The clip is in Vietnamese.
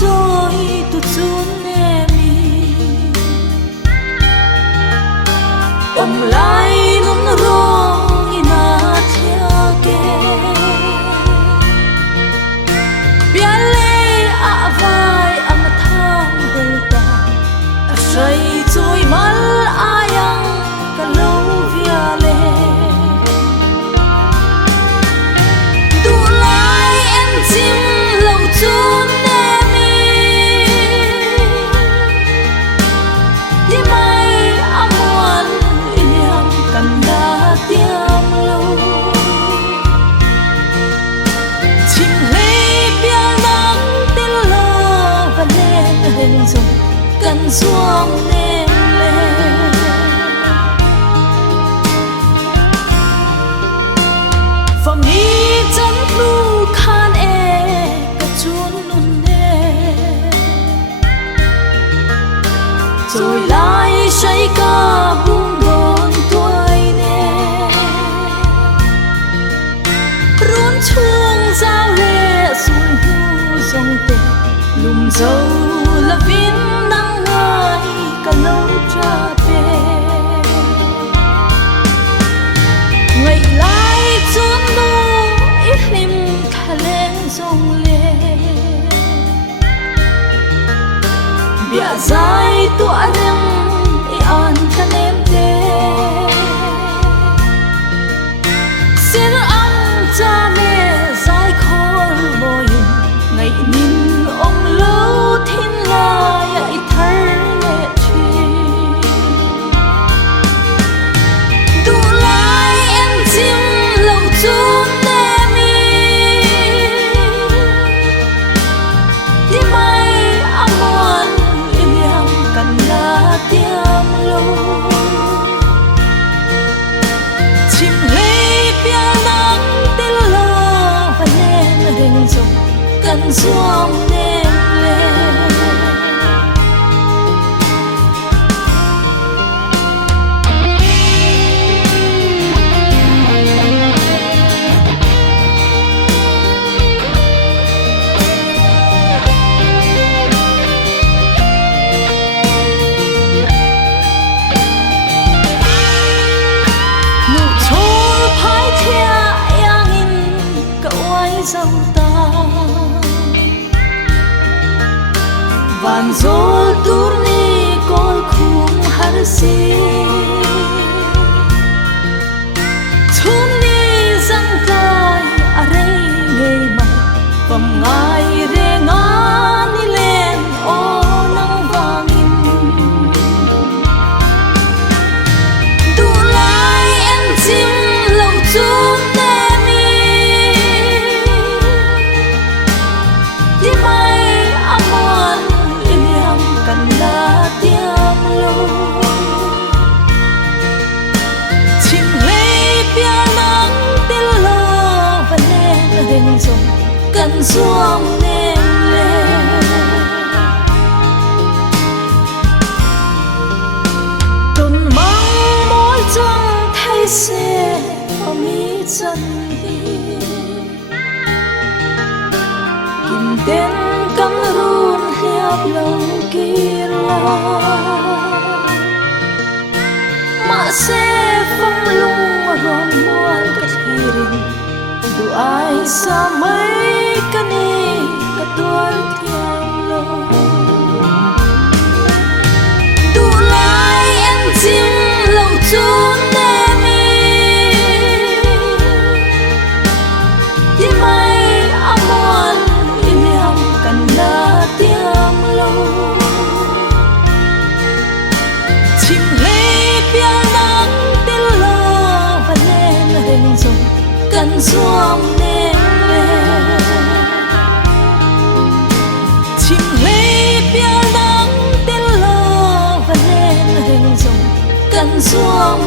rồi tu chun nemi om lai nun rong ina thia ke biale a vai am thang belta a sai chui mal ayang ka lo viale tu lai en chim lo chun nemi di mai amuan iliam kan da tiam lo chim le bia nang tin lo va len hen zo kan suang nem le from ni chân lu khan e ka chun nun ne rồi lại say ca buông đón tuổi nè run chuông giao lệ xuân thu dòng tê lùm dâu là viên nắng ngài cả lâu tra về ngày lại chun nu ít lim khả lên dòng lệ bia dài tua rừng i an kan em te xin ăn cha mẹ dài khol boy ngày nin ông lâu thiên la i thar lệ chi tu lai em chim lâu chun nemi di mai amuan iliam kan la tiam lo chim le bia nang tin lo va len hen zo kan suam nem le nu chol phai thia yang in ka oai zau ta van zol tur ni kol khum har si chun ni zang kai a re ngei mai pam ngai re nga ni len o nang wangin tu lai en chim lo chun nemi di mai amuan iliam kan la tiam lo chim le bia nang tin lo va len hen zo kan suam nem le tuần mang mỗi trăng thay xe ở mi chân hi kim tên cắm run hiệp lâu kia la mà xe phong lung ron muan ka thirin du ai sa mai kani ka tuan thiam lo tu lai en chim lo chun nemi di mai amuan iliam kan la tiam lo chim le bia nang tin lo va len hen zo kan suam nem le chim le bia nang tin lo va len hen zo kan suam